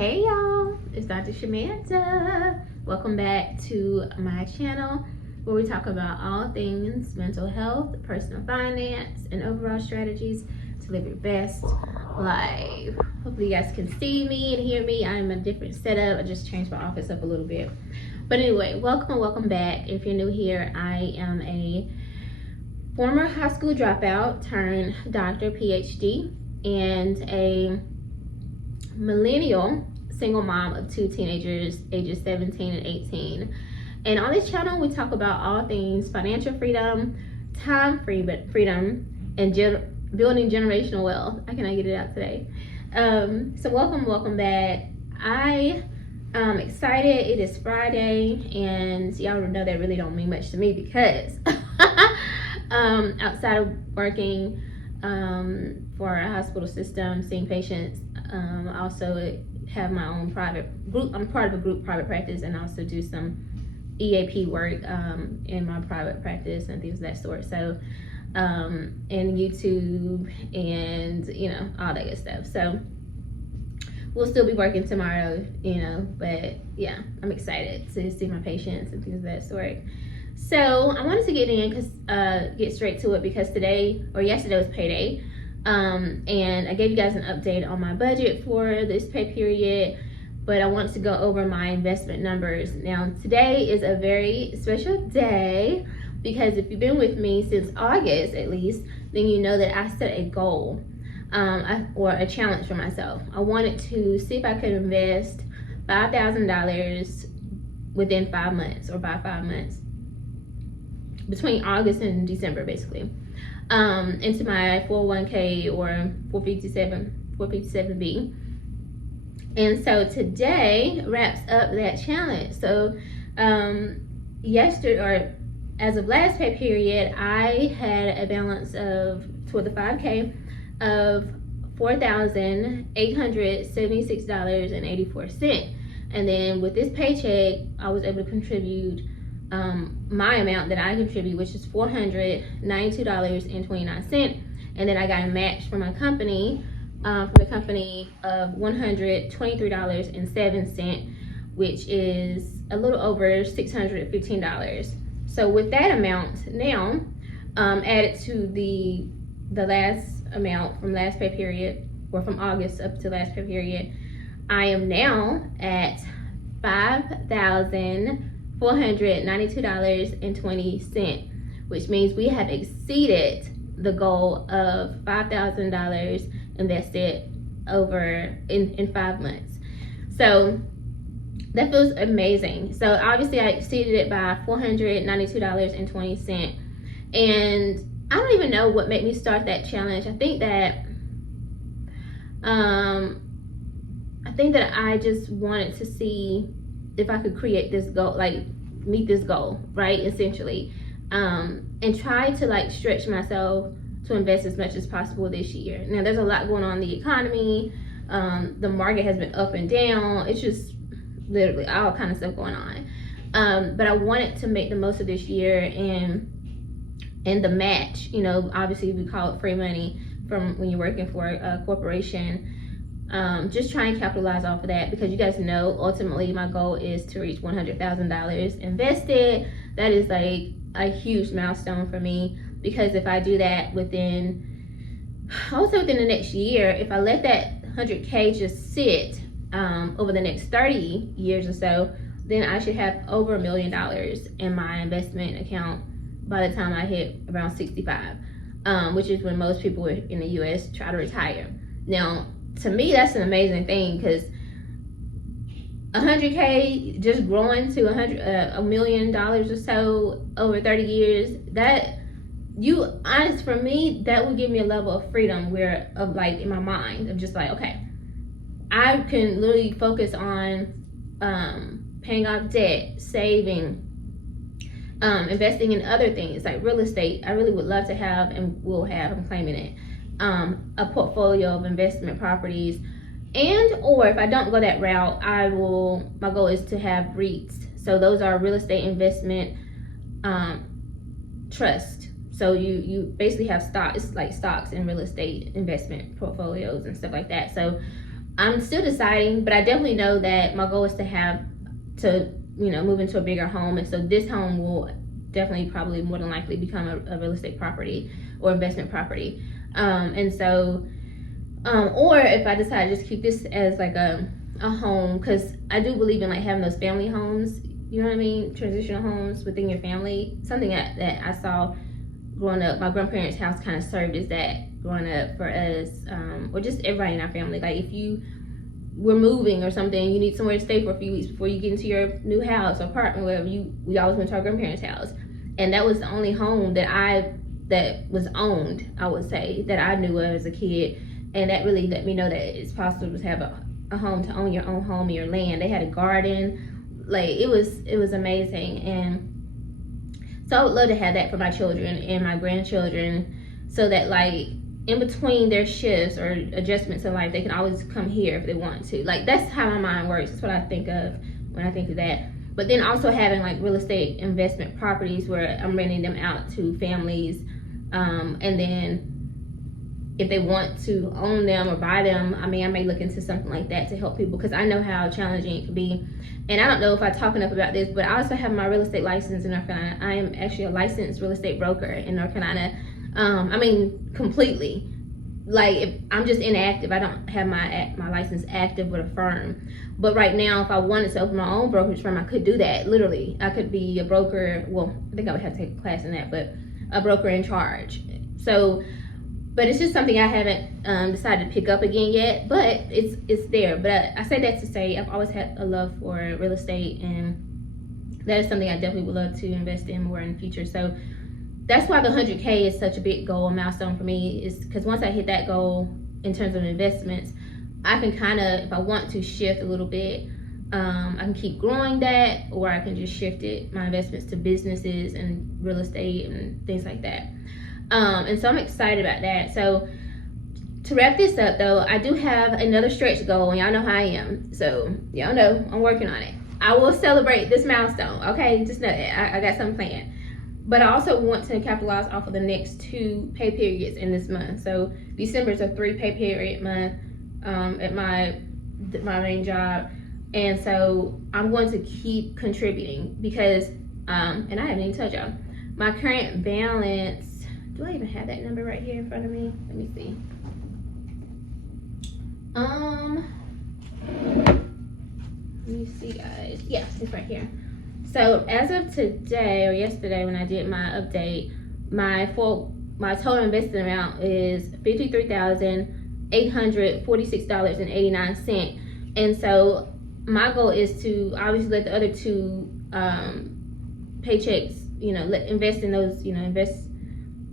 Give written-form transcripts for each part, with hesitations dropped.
Hey y'all, it's Dr. Shamanta. Welcome back to my channel where we talk about all things mental health, personal finance, and overall strategies to live your best life. Hopefully you guys can see me and hear me. I'm in a different setup. I just changed my office up a little bit. But anyway, welcome back. If you're new here, I am a former high school dropout turned doctor, PhD, and a millennial single mom of two teenagers ages 17 and 18. And on this channel we talk about all things financial freedom, freedom, and building generational wealth. I cannot get it out today. So welcome back. I am excited. It is Friday, and y'all know that really don't mean much to me because outside of working for a hospital system, seeing patients, I also have my own private group. I'm part of a group private practice, and also do some EAP work in my private practice and things of that sort. So and YouTube and all that good stuff. So we'll still be working tomorrow, but yeah, I'm excited to see my patients and things of that sort. So I wanted to get straight to it because yesterday was payday. And I gave you guys an update on my budget for this pay period, but I wanted to go over my investment numbers. Now, today is a very special day because if you've been with me since August at least, then you know that I set a goal or a challenge for myself. I wanted to see if I could invest $5,000 within 5 months, or by 5 months, between August and December basically. Into my 401k or 457B. And so today wraps up that challenge. So as of last pay period, I had a balance toward the 5K of $4,876.84. And then with this paycheck, I was able to contribute my amount that I contribute, which is $492.29, and then I got a match from the company of $123.07, which is a little over $615. So with that amount now added to the last amount from last pay period, or from August up to last pay period, I am now at $5,492.20, which means we have exceeded the goal of $5,000 invested over in 5 months. So that feels amazing. So obviously I exceeded it by $492.20, and I don't even know what made me start that challenge. I think that I just wanted to see if I could create this goal, like meet this goal, right? Essentially, and try to stretch myself to invest as much as possible this year. Now, there's a lot going on in the economy. The market has been up and down. It's just literally all kind of stuff going on. But I wanted to make the most of this year, and the match, obviously we call it free money from when you're working for a corporation. Just try and capitalize off of that, because you guys know ultimately my goal is to reach $100,000 invested. That is like a huge milestone for me, because if I do that within the next year, if I let that 100K just sit over the next 30 years or so, then I should have over $1 million in my investment account by the time I hit around 65, which is when most people in the US try to retire. Now, to me, that's an amazing thing, because 100K just growing to $1 million or so over 30 years, for me, that would give me a level of freedom in my mind of just okay, I can literally focus on paying off debt, saving, investing in other things like real estate. I really would love to have, and will have, I'm claiming it, a portfolio of investment properties, or if I don't go that route, my goal is to have REITs. So those are real estate investment trust. So you basically have stocks and real estate investment portfolios and stuff like that. So I'm still deciding, but I definitely know that my goal is to move into a bigger home. And so this home will definitely probably more than likely become a real estate property or investment property. And so, or if I decide to just keep this as like a home, because I do believe in like having those family homes, you know what I mean? Transitional homes within your family. Something that I saw growing up, my grandparents' house kind of served as that growing up for us, or just everybody in our family. Like if you were moving or something, you need somewhere to stay for a few weeks before you get into your new house or apartment, wherever we always went to our grandparents' house. And that was the only home that was owned, I would say, that I knew of as a kid. And that really let me know that it's possible to have a home, to own your own home and your land. They had a garden. Like it was amazing. And so I would love to have that for my children and my grandchildren, so that like in between their shifts or adjustments in life, they can always come here if they want to. Like that's how my mind works. That's what I think of when I think of that. But then also having like real estate investment properties where I'm renting them out to families, and then if they want to own them or buy them, I mean, I may look into something like that to help people, because I know how challenging it can be. And I don't know if I talk enough about this, but I also have my real estate license in North Carolina. I am actually a licensed real estate broker in North Carolina. I mean, completely. Like, if I'm just inactive, I don't have my license active with a firm. But right now, if I wanted to open my own brokerage firm, I could do that. Literally, I could be a broker. Well, I think I would have to take a class in that, but a broker in charge. So, but it's just something I haven't decided to pick up again yet. But it's there. But I say that to say I've always had a love for real estate, and that is something I definitely would love to invest in more in the future. So that's why the 100K is such a big goal, a milestone for me, is because once I hit that goal in terms of investments, I can kind of, if I want to shift a little bit, I can keep growing that, or I can just shift my investments to businesses and real estate and things like that. And so I'm excited about that. So to wrap this up though, I do have another stretch goal, and y'all know how I am. So y'all know I'm working on it. I will celebrate this milestone, okay? Just know that I got something planned. But I also want to capitalize off of the next 2 pay periods in this month. So December is a 3 pay period month at my main job. And so I'm going to keep contributing because, and I haven't even told y'all, my current balance, do I even have that number right here in front of me? Let me see. Let me see, guys. Yes, it's right here. So as of today or yesterday when I did my update, my total invested amount is $53,846.89. And so my goal is to obviously let the other 2 paychecks, invest in those, invest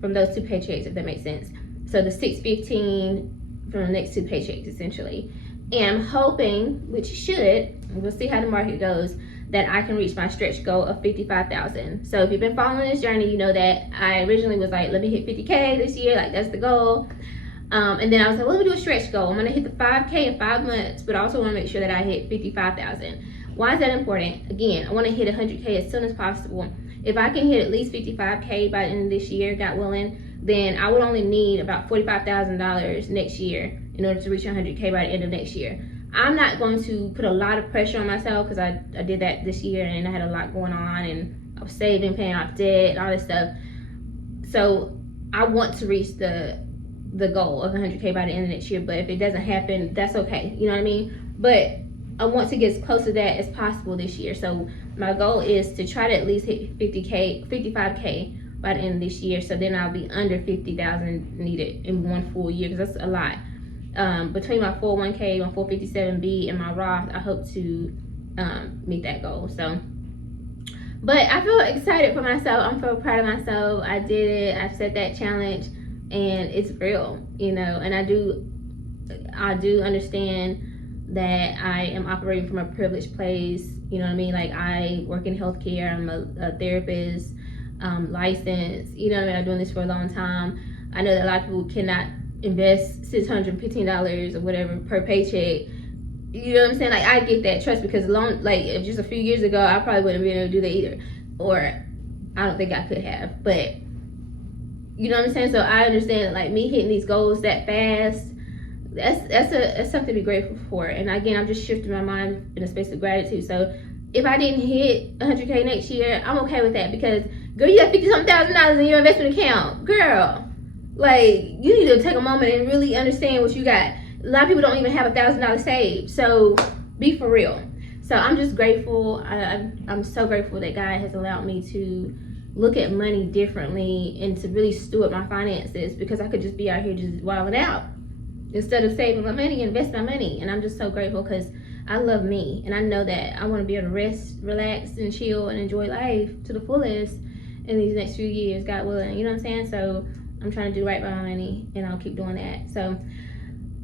from those 2 paychecks, if that makes sense. So the $615 from the next 2 paychecks essentially. And I'm hoping, which should, we'll see how the market goes, that I can reach my stretch goal of $55,000. So if you've been following this journey, you know that I originally was like, let me hit 50K this year, like that's the goal. And then I was like, well, let me do a stretch goal. I'm gonna hit the 5K in 5 months, but I also wanna make sure that I hit 55,000. Why is that important? Again, I wanna hit 100K as soon as possible. If I can hit at least 55K by the end of this year, God willing, then I would only need about $45,000 next year in order to reach 100K by the end of next year. I'm not going to put a lot of pressure on myself because I did that this year and I had a lot going on and I was saving, paying off debt, and all this stuff. So I want to reach the goal of 100K by the end of next year, but if it doesn't happen, that's okay. You know what I mean? But I want to get as close to that as possible this year. So my goal is to try to at least hit 55K by the end of this year. So then I'll be under 50,000 needed in one full year, because that's a lot. Between my 401k, my 457B, and my Roth, I hope to meet that goal. So, but I feel excited for myself. I'm so proud of myself. I did it. I've set that challenge, and it's real, and I do understand that I am operating from a privileged place. You know what I mean? Like, I work in healthcare. I'm a therapist, licensed. You know what I mean? I'm doing this for a long time. I know that a lot of people cannot invest $615 or whatever per paycheck. You know what I'm saying? Like, I get that, trust me, because if just a few years ago, I probably wouldn't have been able to do that either, or I don't think I could have. But you know what I'm saying? So I understand, like, me hitting these goals that fast, that's something to be grateful for. And again, I'm just shifting my mind in a space of gratitude. So if I didn't hit 100K next year, I'm okay with that, because girl, you got $50,000 in your investment account, girl. Like, you need to take a moment and really understand what you got. A lot of people don't even have $1,000 saved, so be for real. So I'm just grateful. I'm so grateful that God has allowed me to look at money differently and to really steward my finances, because I could just be out here just wilding out instead of saving my money, invest my money. And I'm just so grateful, because I love me, and I know that I want to be able to rest, relax, and chill and enjoy life to the fullest in these next few years, God willing. You know what I'm saying? So I'm trying to do right by my money, and I'll keep doing that. So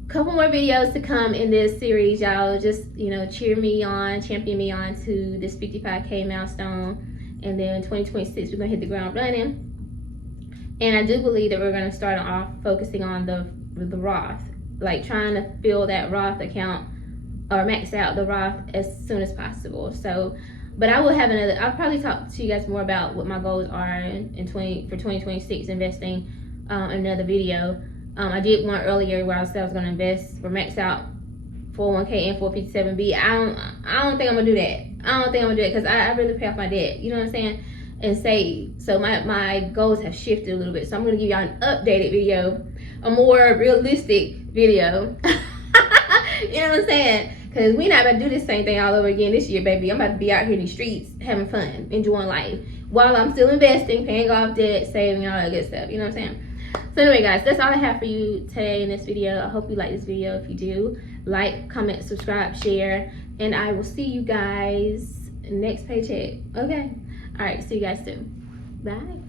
couple more videos to come in this series, y'all. Just, you know, cheer me on, champion me on to this 55K milestone. And then 2026, we're gonna hit the ground running. And I do believe that we're gonna start off focusing on the Roth, like trying to fill that Roth account or max out the Roth as soon as possible. So, but I will have I'll probably talk to you guys more about what my goals are for 2026 investing in another video. I did one earlier where I said I was gonna invest or max out 401k and 457b. I don't think I'm gonna do that. I don't think I'm gonna do it, because I really pay off my debt. You know what I'm saying? And save. So my goals have shifted a little bit. So I'm gonna give y'all an updated video, a more realistic video. You know what I'm saying? Because we're not about to do this same thing all over again this year, baby. I'm about to be out here in the streets having fun, enjoying life, while I'm still investing, paying off debt, saving, all that good stuff. You know what I'm saying? So anyway, guys, that's all I have for you today in this video. I hope you like this video. If you do, like, comment, subscribe, share, and I will see you guys next paycheck. Okay? All right, see you guys soon. Bye.